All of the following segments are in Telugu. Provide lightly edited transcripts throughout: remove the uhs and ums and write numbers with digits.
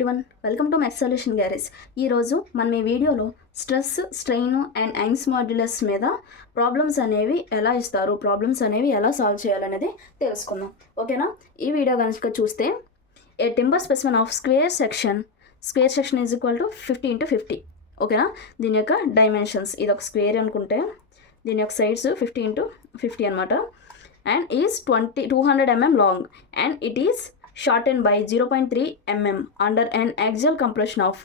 Everyone, welcome to mech solution garage. ఈరోజు మనం ఈ వీడియోలో stress, strain and angst modulus మీద ప్రాబ్లమ్స్ అనేవి ఎలా ఇస్తారు, ప్రాబ్లమ్స్ అనేవి ఎలా సాల్వ్ చేయాలనేది తెలుసుకుందాం. ఓకేనా? ఈ వీడియో కనుక చూస్తే a timber specimen of square section is equal to 50 × 50. ఓకేనా? దీని యొక్క డైమెన్షన్స్, ఇది ఒక స్క్వేర్ అనుకుంటే దీని యొక్క సైడ్స్ 50 × 50 అనమాట. And is 200 mm long and it is shortened by 0.3 mm under an axial compression of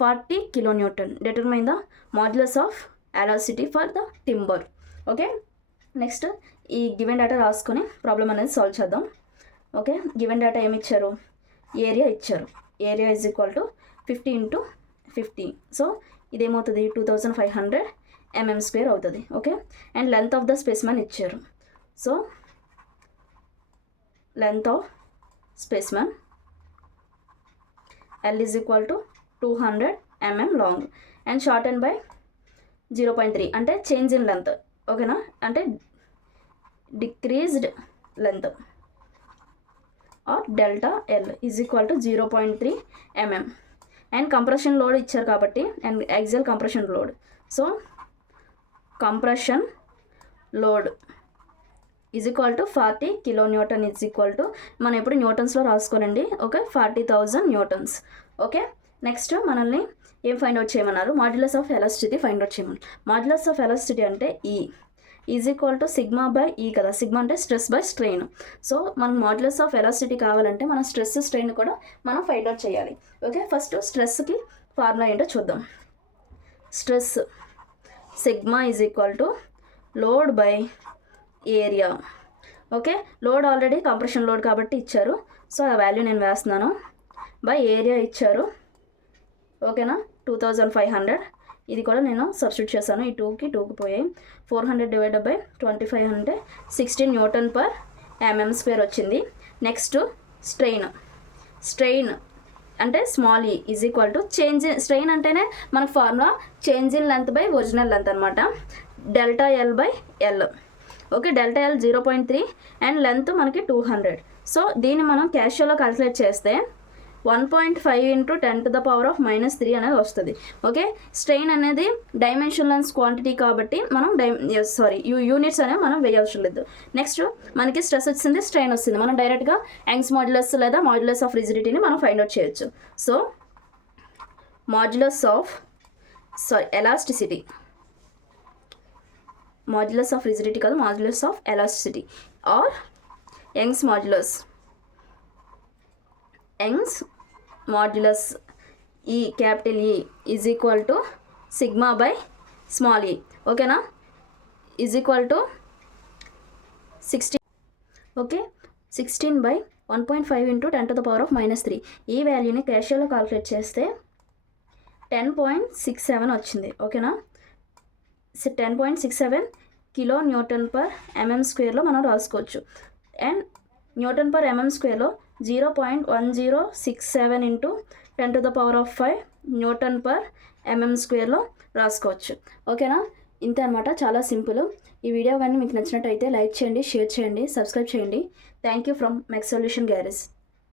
40 kN. Determine the modulus of elasticity for the timber. Okay, next ఈ గివెన్ డేటా రాసుకొని ప్రాబ్లం అనేది సాల్వ్ చేద్దాం. ఓకే, గివెన్ డేటా ఏమి ఇచ్చారు? ఏరియా ఇచ్చారు. Area is equal to 50 × 50. So ఇదేమవుతుంది? 2500 mm² అవుతుంది. Okay, and length of the specimen ఇచ్చారు. So length of specimen L is equal to 200 mm long and shortened by 0.3 అంటే చేంజ్ ఇన్ లెంత్. ఓకేనా? అంటే decreased length or delta L is equal to 0.3 mm and compression load ఇచ్చారు కాబట్టి and axial compression load. So compression load is equal to 40 kN is equal to, మనం ఎప్పుడు న్యూటన్స్లో రాసుకోవాలండి. Okay, 40,000 newtons. ఓకే, నెక్స్ట్ మనల్ని ఏం ఫైండ్ అవుట్ చేయమన్నారు? Modulus of elasticity find out చేయమన్నారు. మాడ్యులస్ ఆఫ్ ఎలాస్టిసిటీ అంటే E is equal to sigma by E కదా. సిగ్మా అంటే స్ట్రెస్ బై స్ట్రెయిన్. సో మనకు మాడ్యులస్ ఆఫ్ ఎలాస్టిసిటీ కావాలంటే మనం స్ట్రెస్, స్ట్రెయిన్ కూడా మనం ఫైండ్ అవుట్ చేయాలి. ఓకే, ఫస్ట్ స్ట్రెస్కి ఫార్ములా ఏంటో చూద్దాం. Stress sigma is equal to load by area. Okay, load already compression load కాబట్టి ఇచ్చారు. సో ఆ వాల్యూ నేను వేస్తున్నాను. బై ఏరియా ఇచ్చారు. ఓకేనా? 2500. ఇది కూడా నేను సబ్స్టిట్యూట్ చేశాను. ఈ 2కి పోయాయి. 400 డివైడెడ్ బై 25 అంటే 16 Nm² వచ్చింది. నెక్స్ట్ స్ట్రెయిన్ అంటే small E is equal to change. Strain అంటేనే మనకు formula change in length by original length అనమాట. Delta L by L. Okay, delta L 0.3 and length మనకి 200. సో దీన్ని మనం క్యాషువల్గా క్యాలిక్యులేట్ చేస్తే 1.5 × 10⁻³ అనేది వస్తుంది. ఓకే, స్ట్రెయిన్ అనేది డైమెన్షన్లెస్ క్వాంటిటీ కాబట్టి మనం యూనిట్స్ అనేవి మనం వేయాల్సి లేదు. నెక్స్ట్ మనకి స్ట్రెస్ వచ్చింది, స్ట్రెయిన్ వస్తుంది. మనం డైరెక్ట్గా యాంగ్స్ మాడ్యులస్ లేదా మాడ్యులస్ ఆఫ్ రిజిడిటీని మనం ఫైండ్ అవుట్ చేయొచ్చు. So elasticity, modulus of rigidity కాదు, modulus of elasticity or Young's modulus E capital E is equal to sigma by small E. ఓకేనా? Is equal to 16. Okay, 16 by 1.5 × 10⁻³ ఈ వాల్యూని క్యాషువల్గా కాల్కులేట్ చేస్తే 10.67 వచ్చింది. ఓకేనా? 10.67 kN/mm² మనం రాసుకోవచ్చు. అండ్ Nm²లో 0.1067 × 10⁻⁵ Nm² రాసుకోవచ్చు. ఓకేనా? ఇంతే అనమాట, చాలా సింపుల్. ఈ వీడియో కానీ మీకు నచ్చినట్టయితే లైక్ చేయండి, షేర్ చేయండి, సబ్స్క్రైబ్ చేయండి. Thank you from mech solution garage.